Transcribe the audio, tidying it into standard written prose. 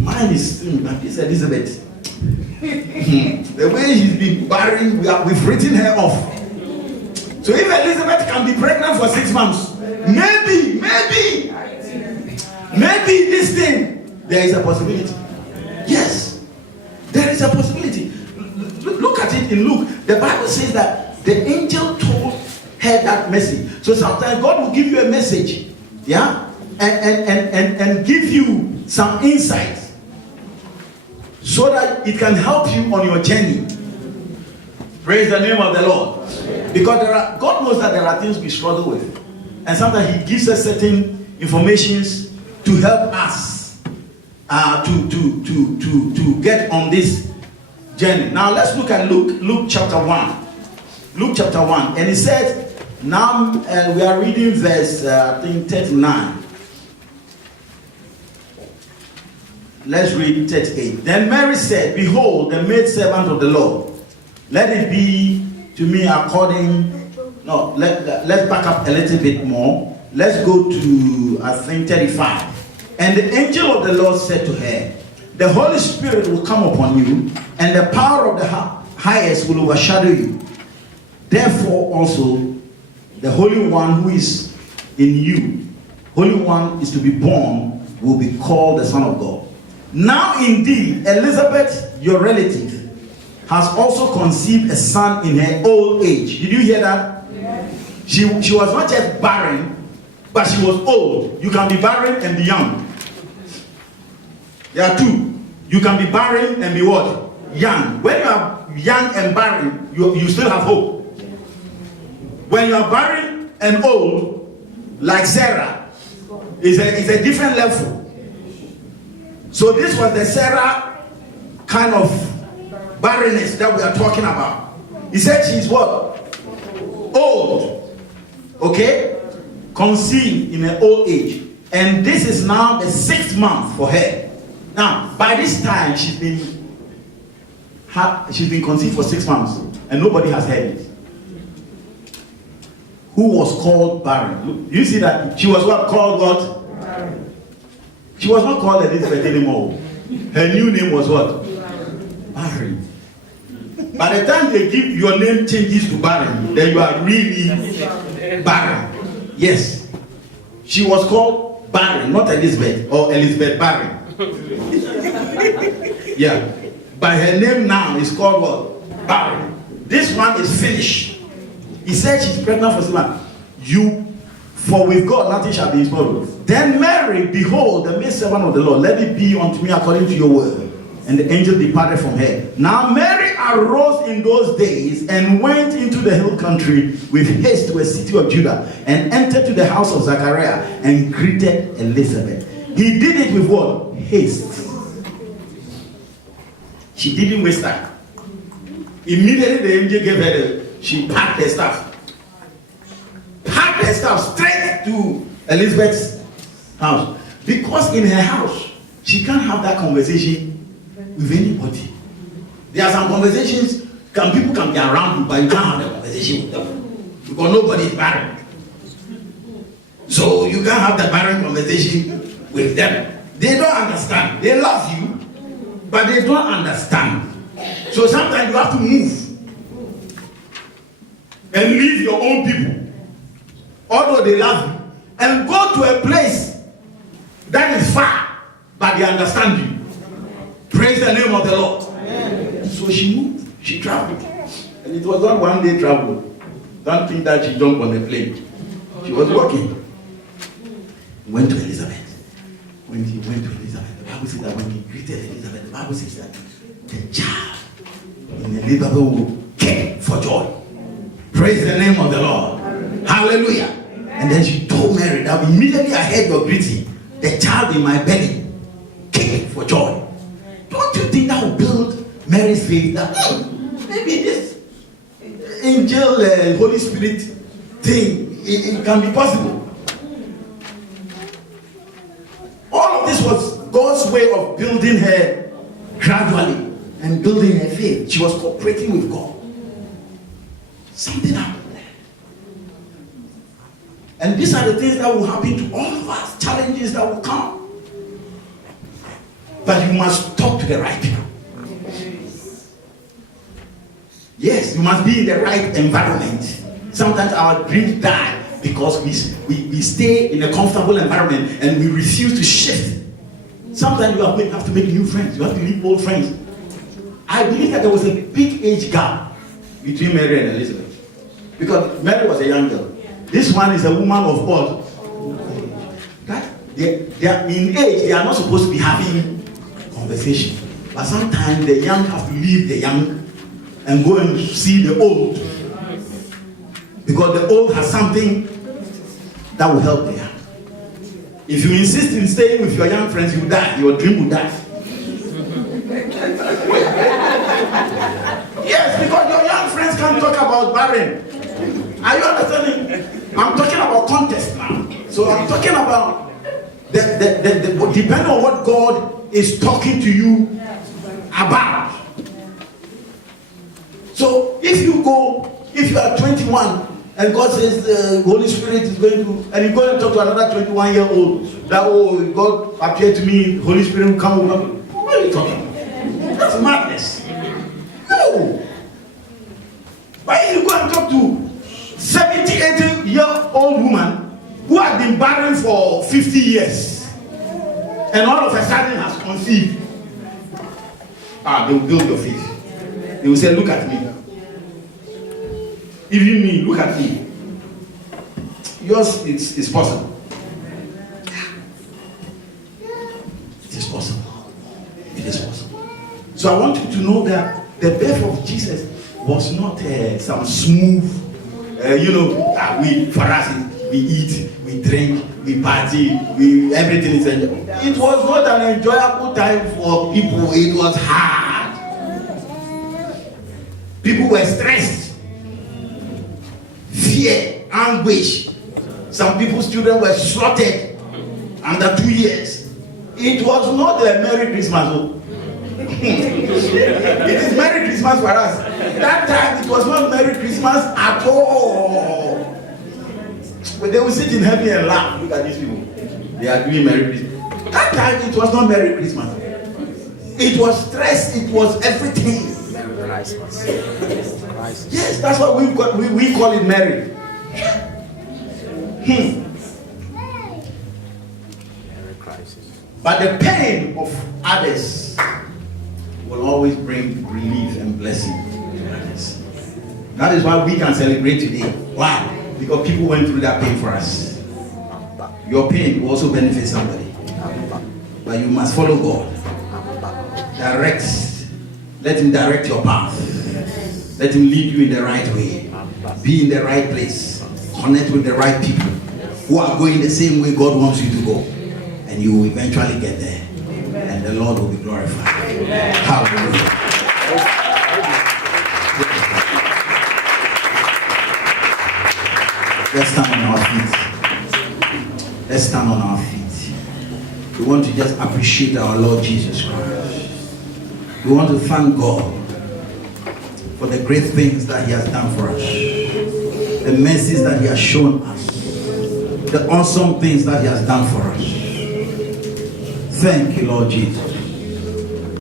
Mine is this Elizabeth. The way he's been barren, we've written her off. So if Elizabeth can be pregnant for 6 months, maybe this thing, there is a possibility. Yes, there is a possibility. Look at it in Luke. The Bible says that the angel told her that message. So sometimes God will give you a message, yeah, and give you some insight so that it can help you on your journey. Praise the name of the Lord. Because God knows that there are things we struggle with, and sometimes He gives us certain informations to help us to get on this journey. Now let's look at Luke chapter 1. Luke chapter 1, and it says, now we are reading verse I think 39. Let's read 38. Then Mary said, behold, the maidservant of the Lord, let it be to me according. No, let's back up a little bit more. Let's go to I think 35. And the angel of the Lord said to her, the Holy Spirit will come upon you, and the power of the highest will overshadow you. Therefore also the Holy One who is in you, Holy One is to be born, will be called the Son of God. Now indeed Elizabeth, your relative, has also conceived a son in her old age. Did you hear that? Yes. She was not just barren, but she was old. You can be barren and be young. There are two. You can be barren and be what? Young. When you are young and barren, you still have hope. When you are barren and old, like Sarah, is a different level. So this was the Sarah kind of barrenness that we are talking about. He said she's what? Old. Okay? Conceived in an old age. And this is now the 6th month for her. Now, by this time, she's been conceived for 6 months, and nobody has heard it. Who was called barren? Look, you see that she was what? Called what? Barren. She was not called Elizabeth anymore. Her new name was what? Barren. By the time they give your name changes to barren, then you are really barren. Yes. She was called barren, not Elizabeth or Elizabeth Barren. Yeah. But her name now is called what? Barren. This one is finished. He said she's pregnant for 6 months. For with God nothing shall be impossible. Then Mary, behold, the maidservant of the Lord, let it be unto me according to your word. And the angel departed from her. Now Mary arose in those days and went into the hill country with haste to a city of Judah, and entered to the house of Zachariah and greeted Elizabeth. He did it with what? Haste. She didn't waste time. Immediately the angel gave her she packed her stuff. Packed her stuff straight to Elizabeth's house. Because in her house, she can't have that conversation with anybody. There are some conversations, people can be around you, but you can't have a conversation with them. Because nobody is barren. So you can't have the barren conversation with them. They don't understand. They love you, but they don't understand. So sometimes you have to move and leave your own people, although they love you, and go to a place that is far, but they understand you. Praise the name of the Lord. Amen. So she moved, she traveled, and it was not one day travel. Don't think that she jumped on the plane. She was walking. Went to Elizabeth. When he went to Elizabeth, the Bible says that when he greeted Elizabeth, the Bible says that the child in Elizabeth will kick for joy. Praise the name of the Lord. Hallelujah. And then she told Mary that immediately I heard your greeting, the child in my belly kicked for joy. Don't you think that will build Mary's faith that maybe this angel, Holy Spirit thing, it can be possible? All of this was God's way of building her gradually and building her faith. She was cooperating with God. Something happened there. And these are the things that will happen to all of us, challenges that will come. But you must talk to the right people. Yes, you must be in the right environment. Sometimes our dreams die because we stay in a comfortable environment and we refuse to shift. Sometimes you have to make new friends. You have to leave old friends. I believe that there was a big age gap between Mary and Elizabeth. Because Mary was a young girl. This one is a woman of God. That they are in age, they are not supposed to be having conversation. But sometimes the young have to leave the young and go and see the old. Because the old has something that will help the young. If you insist in staying with your young friends, you will die. Your dream will die. Yes, because your young friends can't talk about barren. Are you understanding? I'm talking about context now. So I'm talking about depending on what God is talking to you about. So if you are 21 and God says the Holy Spirit is going to, and you go and talk to another 21-year-old that, oh, God appeared to me, Holy Spirit will come over. What are you talking about? That's madness. No. Why if you go and talk to 70, 80-year-old woman who has been barren for 50 years and all of a sudden has conceived, they will build your faith. They will say, look at me. Even me, look at me. Yours, it's possible. It is possible. It is possible. So I want you to know that the birth of Jesus was not some smooth, for us, we eat, we drink, we party, everything is enjoyable. It was not an enjoyable time for people. It was hard. People were stressed. Fear, anguish. Some people's children were slaughtered under 2 years. It was not a Merry Christmas. It is Merry Christmas for us. That time it was not Merry Christmas at all. But they will sit in heaven and laugh. Look at these people. They are doing Merry Christmas. That time it was not Merry Christmas. It was stress. It was everything. Yes, that's what we call it Merry. But the pain of others will always bring relief and blessing. That is why we can celebrate today. Why? Because people went through that pain for us. Your pain will also benefit somebody. But you must follow God. Direct. Let Him direct your path. Let Him lead you in the right way. Be in the right place. Connect with the right people who are going the same way God wants you to go. And you will eventually get there. And the Lord will be glorified. Hallelujah. Let's stand on our feet. Let's stand on our feet. We want to just appreciate our Lord Jesus Christ. We want to thank God for the great things that He has done for us. The mercies that He has shown us. The awesome things that He has done for us. Thank you, Lord Jesus.